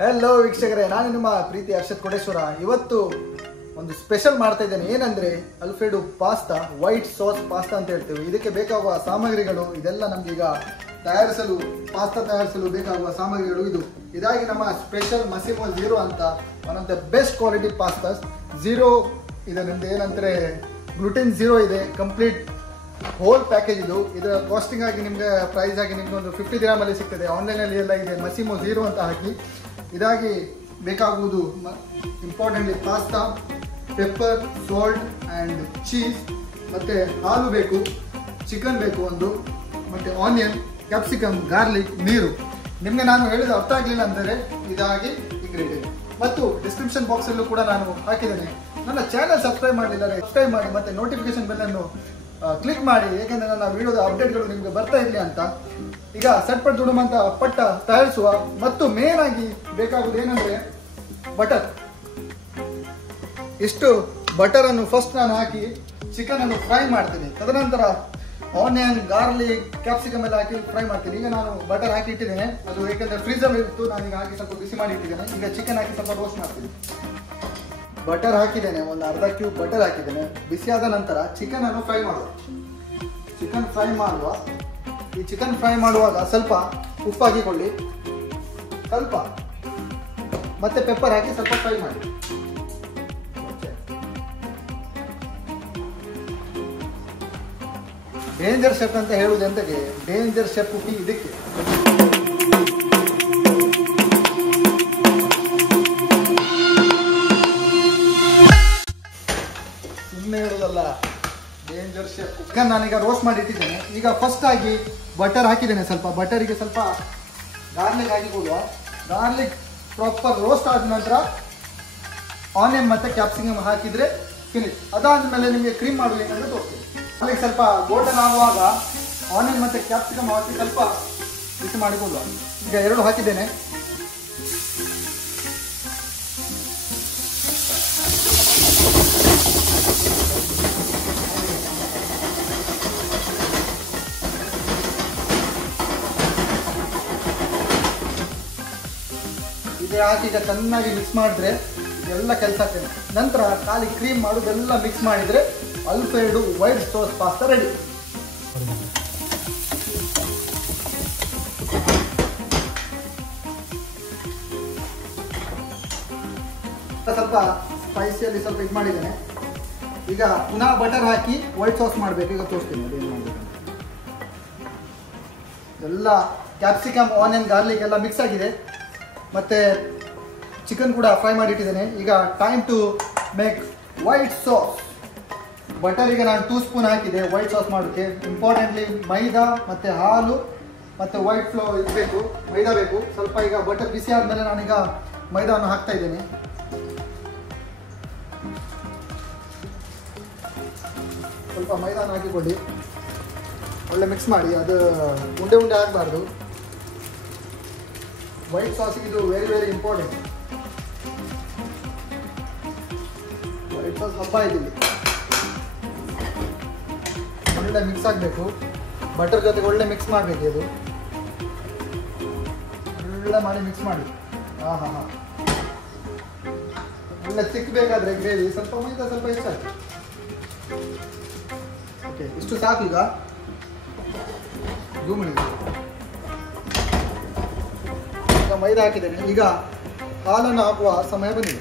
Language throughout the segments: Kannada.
ಹಲೋ ವೀಕ್ಷಕರೇ, ನಾನು ನಿಮ್ಮ ಪ್ರೀತಿ ಹರ್ಷತ್ ಕೋಟೇಶ್ವರ. ಇವತ್ತು ಒಂದು ಸ್ಪೆಷಲ್ ಮಾಡ್ತಾ ಇದ್ದೇನೆ. ಏನಂದ್ರೆ ಅಲ್ಫ್ರೆಡೋ ಪಾಸ್ತಾ, ವೈಟ್ ಸಾಸ್ ಪಾಸ್ತಾ ಅಂತ ಹೇಳ್ತೇವೆ. ಇದಕ್ಕೆ ಬೇಕಾಗುವ ಸಾಮಗ್ರಿಗಳು ಇದೆಲ್ಲ ನಮ್ಗೆ ಈಗ ಪಾಸ್ತಾ ತಯಾರಿಸಲು ಬೇಕಾಗುವ ಸಾಮಗ್ರಿಗಳು ಇದಾಗಿ ನಮ್ಮ ಸ್ಪೆಷಲ್ ಮಸಿಮೋ ಝೀರೋ ಅಂತ one of the best quality pastas. Zero ಇದೆ ನಿಮ್ದು, ಏನಂದ್ರೆ ಗ್ಲುಟೆನ್ ಝೀರೋ ಇದೆ, ಕಂಪ್ಲೀಟ್ ಹೋಲ್ ಪ್ಯಾಕೇಜ್ ಇದು. ಇದರ ಕಾಸ್ಟಿಂಗ್ ಆಗಿ ನಿಮ್ಗೆ ಪ್ರೈಸ್ ಆಗಿ ನಿಮ್ಗೆ ಒಂದು 50 ದಿರಾಮಲ್ಲಿ ಸಿಗ್ತದೆ. ಆನ್ಲೈನಲ್ಲಿ ಎಲ್ಲ ಇದೆ, ಮಸಿಮೋ ಝೀರೋ ಅಂತ ಹಾಕಿ. ಇದಾಗಿ ಬೇಕಾಗುವುದು importantly pasta, pepper, salt and cheese, ಮತ್ತು ಹಾಲು ಬೇಕು, ಚಿಕನ್ ಬೇಕು ಒಂದು, ಮತ್ತು ಆನಿಯನ್, ಕ್ಯಾಪ್ಸಿಕಮ್, ಗಾರ್ಲಿಕ್, ನೀರು. ನಿಮಗೆ ನಾನು ಹೇಳಿದ ಅರ್ಥ ಆಗಲಿಲ್ಲ ಅಂದರೆ ಇದಾಗಿ ಇಂಗ್ರೀಡಿಯೆಂಟ್. ಮತ್ತು ಡಿಸ್ಕ್ರಿಪ್ಷನ್ ಬಾಕ್ಸಲ್ಲೂ ಕೂಡ ನಾನು ಹಾಕಿದ್ದೇನೆ. ನನ್ನ ಚಾನಲ್ ಸಬ್ಸ್ಕ್ರೈಬ್ ಮಾಡಲಿದ್ದಾರೆ ಸಬ್ಸ್ಕ್ರೈಬ್ ಮಾಡಿ, ಮತ್ತು ನೋಟಿಫಿಕೇಶನ್ ಬೆಲ್ಲನ್ನು ಕ್ಲಿಕ್ ಮಾಡಿ, ಏಕೆಂದರೆ ನನ್ನ ವಿಡಿಯೋದ ಅಪ್ಡೇಟ್ಗಳು ನಿಮಗೆ ಬರ್ತಾ ಇರಲಿ ಅಂತ. ಈಗ ಸಟ್ಪಟ್ ದುಡುಮಂತ ಪಟ್ಟ ತಯಾರಿಸುವ. ಮತ್ತು ಮೇನ್ ಆಗಿ ಬೇಕಾಗುವುದು ಏನಂದ್ರೆ ಬಟರ್. ಇಷ್ಟು ಬಟರ್ ಅನ್ನು ಫಸ್ಟ್ ನಾನು ಹಾಕಿ ಚಿಕನ್ ಅನ್ನು ಫ್ರೈ ಮಾಡ್ತೀನಿ. ತದನಂತರ ಆನಿಯನ್, ಗಾರ್ಲಿಕ್, ಕ್ಯಾಪ್ಸಿಕಮ್ ಎಲ್ಲ ಹಾಕಿ ಫ್ರೈ ಮಾಡ್ತೀನಿ. ಈಗ ನಾನು ಬಟರ್ ಹಾಕಿ ಇಟ್ಟಿದ್ದೇನೆ, ಅದು ಏಕೆಂದರೆ ಫ್ರೀಸರ್ ಇತ್ತು, ನಾನೀಗ ಹಾಕಿ ಸ್ವಲ್ಪ ಬಿಸಿ ಮಾಡಿ ಇಟ್ಟಿದ್ದೇನೆ. ಈಗ ಚಿಕನ್ ಹಾಕಿ ಸ್ವಲ್ಪ ರೋಸ್ಟ್ ಮಾಡ್ತೀನಿ. ಬಟರ್ ಹಾಕಿದ್ದೇನೆ, ಒಂದು ಅರ್ಧ ಕ್ಯೂಬ್ ಬಟರ್ ಹಾಕಿದ್ದೇನೆ. ಬಿಸಿಯಾದ ನಂತರ ಚಿಕನ್ ಅನ್ನು ಫ್ರೈ ಮಾಡುವ. ಈ ಚಿಕನ್ ಫ್ರೈ ಮಾಡುವಾಗ ಸ್ವಲ್ಪ ಉಪ್ಪು ಹಾಕಿಕೊಳ್ಳಿ, ಸ್ವಲ್ಪ ಮತ್ತೆ ಪೆಪ್ಪರ್ ಹಾಕಿ ಸ್ವಲ್ಪ ಫ್ರೈ ಮಾಡಿ. ಡೇಂಜರ್ ಶೆಫ್ ಅಂತ ಹೇಳುವುದು ಎಂತಕ್ಕೆ? ಡೇಂಜರ್ ಶೆಫ್ ಇದಕ್ಕೆ. ಸುಮ್ಮನೆ ಹೇಳುವುದಲ್ಲ, ಡೇಂಜರ್ ಶೆಫ್. ಚಿಕನ್ ನಾನೀಗ ರೋಸ್ಟ್ ಮಾಡಿ ಇಟ್ಟಿದ್ದೇನೆ. ಈಗ ಫಸ್ಟ್ ಆಗಿ ಬಟರ್ ಹಾಕಿದ್ದೇನೆ. ಸ್ವಲ್ಪ ಬಟರಿಗೆ ಸ್ವಲ್ಪ ಗಾರ್ಲಿಕ್ ಹಾಕಿಕೊಳ್ಳುವ. ಗಾರ್ಲಿಕ್ ಪ್ರಾಪರ್ ರೋಸ್ಟ್ ಆದ ನಂತರ ಆನಿಯನ್ ಮತ್ತು ಕ್ಯಾಪ್ಸಿಕಮ್ ಹಾಕಿದರೆ ಫಿನಿಶ್. ಅದಾದಮೇಲೆ ನಿಮಗೆ ಕ್ರೀಮ್ ಮಾಡಬೇಕಂದ್ರೆ ತೋರಿಸ್ತೀನಿ. ಅಲ್ಲಿ ಸ್ವಲ್ಪ ಗೋಲ್ಡನ್ ಆಗುವಾಗ ಆನಿಯನ್ ಮತ್ತು ಕ್ಯಾಪ್ಸಿಕಮ್ ಹಾಕಿ ಸ್ವಲ್ಪ ಬಿಸಿ ಮಾಡಿಕೊಳ್ಳುವ. ಈಗ 2 ಹಾಕಿದ್ದೇನೆ. ಹಾಕಿ ಈಗ ಚೆನ್ನಾಗಿ ಮಿಕ್ಸ್ ಮಾಡಿದ್ರೆ ಇದೆಲ್ಲ ಕೆಲಸ ಆಗ್ತದೆ. ನಂತರ ಖಾಲಿ ಕ್ರೀಮ್ ಮಾಡೋದೆಲ್ಲ ಮಿಕ್ಸ್ ಮಾಡಿದರೆ ಅಲ್ಫ್ರೆಡೋ ವೈಟ್ ಸಾಸ್ ಪಾಸ್ತಾ ರೆಡಿ. ಸ್ವಲ್ಪ ಸ್ಪೈಸಿಯಲ್ಲಿ ಸ್ವಲ್ಪ ಇದು ಮಾಡಿದ್ದೇನೆ. ಈಗ ಪುನಃ ಬಟರ್ ಹಾಕಿ ವೈಟ್ ಸಾಸ್ ಮಾಡಬೇಕು. ಈಗ ತೋರಿಸ್ತೀನಿ ಅದೇನು ಮಾಡಬೇಕಂತ. ಎಲ್ಲ ಕ್ಯಾಪ್ಸಿಕಮ್, ಆನಿಯನ್, ಗಾರ್ಲಿಕ್ ಎಲ್ಲ ಮಿಕ್ಸ್ ಆಗಿದೆ. ಮತ್ತು ಚಿಕನ್ ಕೂಡ ಫ್ರೈ ಮಾಡಿಟ್ಟಿದ್ದೇನೆ. ಈಗ time to make white sauce. ಬಟರಿಗೆ ನಾನು 2 ಸ್ಪೂನ್ ಹಾಕಿದೆ ವೈಟ್ ಸಾಸ್ ಮಾಡೋಕ್ಕೆ. ಇಂಪಾರ್ಟೆಂಟ್ಲಿ ಮೈದಾ ಮತ್ತು ಹಾಲು ಮತ್ತು ವೈಟ್ ಫ್ಲೋರ್ ಇರಬೇಕು, ಮೈದಾ ಬೇಕು ಸ್ವಲ್ಪ. ಈಗ ಬಟರ್ ಬಿಸಿ ಆದಮೇಲೆ ನಾನೀಗ ಮೈದಾವನ್ನು ಹಾಕ್ತಾ ಇದ್ದೇನೆ. ಸ್ವಲ್ಪ ಮೈದಾನ ಹಾಕಿಕೊಳ್ಳಿ, ಒಳ್ಳೆ ಮಿಕ್ಸ್ ಮಾಡಿ. ಅದು ಉಂಡೆ ಉಂಡೆ ಆಗಬಾರ್ದು. ವೈಟ್ ಸಾಸಿಗೆ ಇದು very very important. White sauce ಹಬ್ಬ ಇದಿಲ್ಲಿ. ಒಳ್ಳೆ ಮಿಕ್ಸ್ ಆಗಬೇಕು. ಬಟರ್ ಜೊತೆಗೆ ಒಳ್ಳೆ ಮಿಕ್ಸ್ ಮಾಡಬೇಕು. ಇದು ಒಳ್ಳೆ ಮಾಡಿ ಮಿಕ್ಸ್ ಮಾಡಿ. ಹಾಂ ಒಳ್ಳೆ ಸಿಕ್ಕಬೇಕಾದ್ರೆ ಗ್ರೇವಿ ಸ್ವಲ್ಪ ಮೈದಾ ಸ್ವಲ್ಪ ಹೆಚ್ಚಾಗಿ. ಓಕೆ, ಇಷ್ಟು ಸಾಕು. ಈಗ ಜೂಮ್ ಮಾಡಿ. ಈಗ ಮೈದಾ ಹಾಕಿದ್ದೇನೆ. ಈಗ ಹಾಲನ್ನು ಹಾಕುವ ಸಮಯ ಬಂದಿದೆ.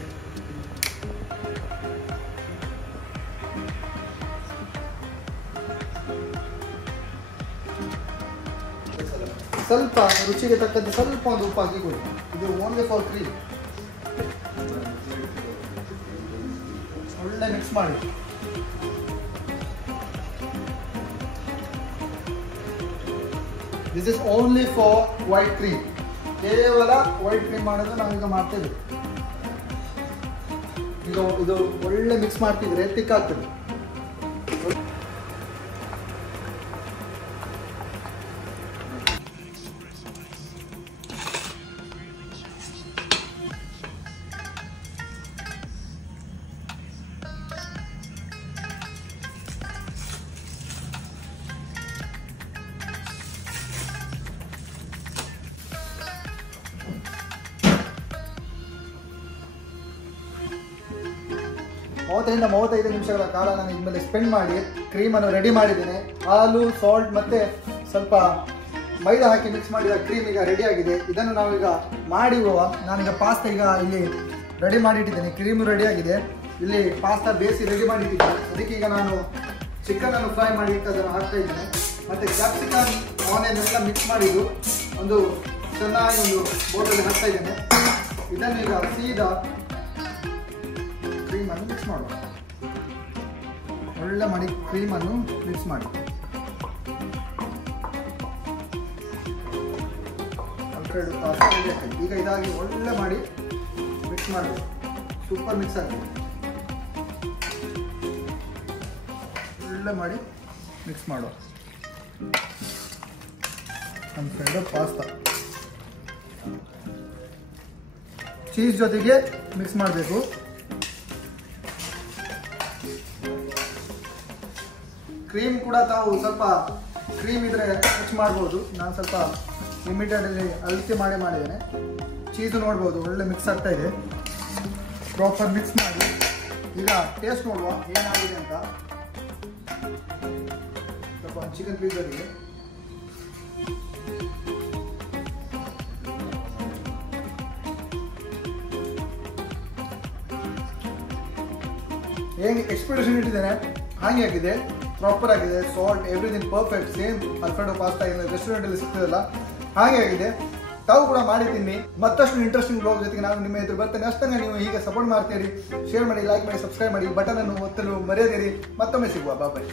ಸ್ವಲ್ಪ ರುಚಿಗೆ ತಕ್ಕಂತೆ ಸ್ವಲ್ಪ ಒಂದು ಉಪ್ಪು ಹಾಕಿಕೊಳ್ಳಿ. ಇದು ಓನ್ಲಿ ಫಾರ್ ಕ್ರೀಮ್. ಒಳ್ಳೆ ಮಿಕ್ಸ್ ಮಾಡಿ. This is only for white cream. ಕೇವಲ ವೈಟ್ ಕ್ರೀಮ್ ಮಾಡೋದು ನಾವೀಗ ಮಾಡ್ತೇವೆ. ಈಗ ಇದು ಒಳ್ಳೆ ಮಿಕ್ಸ್ ಮಾಡ್ತಿದ್ರೆ ತಿಕ್ಕಾಗ್ತದೆ. 35 ನಿಮಿಷಗಳ ಕಾಲ ನಾನು ಇದ್ಮೇಲೆ ಸ್ಪೆಂಡ್ ಮಾಡಿ ಕ್ರೀಮನ್ನು ರೆಡಿ ಮಾಡಿದ್ದೇನೆ. ಹಾಲು, ಸಾಲ್ಟ್ ಮತ್ತು ಸ್ವಲ್ಪ ಮೈದಾ ಹಾಕಿ ಮಿಕ್ಸ್ ಮಾಡಿದ ಕ್ರೀಮ್ ಈಗ ರೆಡಿ ಆಗಿದೆ. ಇದನ್ನು ನಾವೀಗ ಮಾಡಿರುವ ನಾನೀಗ ಪಾಸ್ತಾ ಈಗ ಇಲ್ಲಿ ರೆಡಿ ಮಾಡಿಟ್ಟಿದ್ದೇನೆ. ಕ್ರೀಮು ರೆಡಿ ಆಗಿದೆ. ಇಲ್ಲಿ ಪಾಸ್ತಾ ಬೇಯಿಸಿ ರೆಡಿ ಮಾಡಿಟ್ಟಿದ್ದೇನೆ. ಅದಕ್ಕೆ ಈಗ ನಾನು ಚಿಕನನ್ನು ಫ್ರೈ ಮಾಡಿ ಅದನ್ನು ಹಾಕ್ತಾ ಇದ್ದೇನೆ. ಮತ್ತು ಕ್ಯಾಪ್ಸಿಕಮ್, ಆನಿಯನ್ ಎಲ್ಲ ಮಿಕ್ಸ್ ಮಾಡಿದ್ದು ಒಂದು ಚೆನ್ನಾಗಿ ಒಂದು ಬೋಟಲ್ಲಿ ಹಾಕ್ತಾ ಇದ್ದೇನೆ. ಇದನ್ನು ಈಗ ಸೀದಾ ಕ್ರೀಮನ್ನು ಮಿಕ್ಸ್ ಮಾಡುವ. ಒಳ್ಳೆ ಮಾಡಿ ಕ್ರೀಮನ್ನು ಮಿಕ್ಸ್ ಮಾಡಿ ಈಗ ಇದಾಗಿ ಒಳ್ಳೆ ಮಾಡಿ ಮಿಕ್ಸ್ ಮಾಡಬೇಕು. ಸೂಪರ್ ಮಿಕ್ಸ್ ಆಗಿದೆ. ಒಳ್ಳೆ ಮಾಡಿ ಮಿಕ್ಸ್ ಮಾಡುವ. ಅಲ್ಫ್ರೆಡೋ ಪಾಸ್ತಾ ಚೀಸ್ ಜೊತೆಗೆ ಮಿಕ್ಸ್ ಮಾಡಬೇಕು. ಕ್ರೀಮ್ ಕೂಡ ತಾವು ಸ್ವಲ್ಪ ಕ್ರೀಮ್ ಇದ್ರೆ ಮಿಕ್ಸ್ ಮಾಡ್ಬೋದು. ನಾನು ಸ್ವಲ್ಪ ಲಿಮಿಟೆಡಲ್ಲಿ ಅಳತೆ ಮಾಡಿದ್ದೇನೆ. ಚೀಸು ನೋಡ್ಬೋದು ಒಳ್ಳೆ ಮಿಕ್ಸ್ ಆಗ್ತಾ ಇದೆ. ಪ್ರಾಪರ್ ಮಿಕ್ಸ್ ಮಾಡಿ ಈಗ ಟೇಸ್ಟ್ ನೋಡುವ ಏನಾಗಿದೆ ಅಂತ. ಸ್ವಲ್ಪ ಚಿಕನ್ ಪೀಸರಿಗೆ ಹೇಗೆ ಎಕ್ಸ್ಪೆಕ್ಟೇಷನ್ ಇಟ್ಟಿದ್ದೇನೆ ಹಾಗೆ ಆಗಿದೆ. ಪ್ರಾಪರ್ ಆಗಿದೆ. Salt everything perfect. Same alfredo pasta ಏನು ರೆಸ್ಟೋರೆಂಟಲ್ಲಿ ಸಿಗ್ತದಲ್ಲ ಹಾಗೆ ಆಗಿದೆ. ತಾವು ಕೂಡ ಮಾಡಿ ತಿನ್ನಿ. ಮತ್ತಷ್ಟು ಇಂಟ್ರೆಸ್ಟಿಂಗ್ ಬ್ಲಾಗ್ ಜೊತೆಗೆ ನಾನು ನಿಮ್ಮ ಎದುರು ಬರ್ತೇನೆ. ಅಷ್ಟಂಗೆ ನೀವು ಹೀಗೆ ಸಪೋರ್ಟ್ ಮಾಡ್ತೀರಿ. ಶೇರ್ ಮಾಡಿ, ಲೈಕ್ ಮಾಡಿ, ಸಬ್ಸ್ಕ್ರೈಬ್ ಮಾಡಿ, ಬಟನ್ ಅನ್ನು ಒತ್ತಲು ಮರೆಯದಿರಿ. ಮತ್ತೊಮ್ಮೆ ಸಿಗುವ. ಬಾಯ್.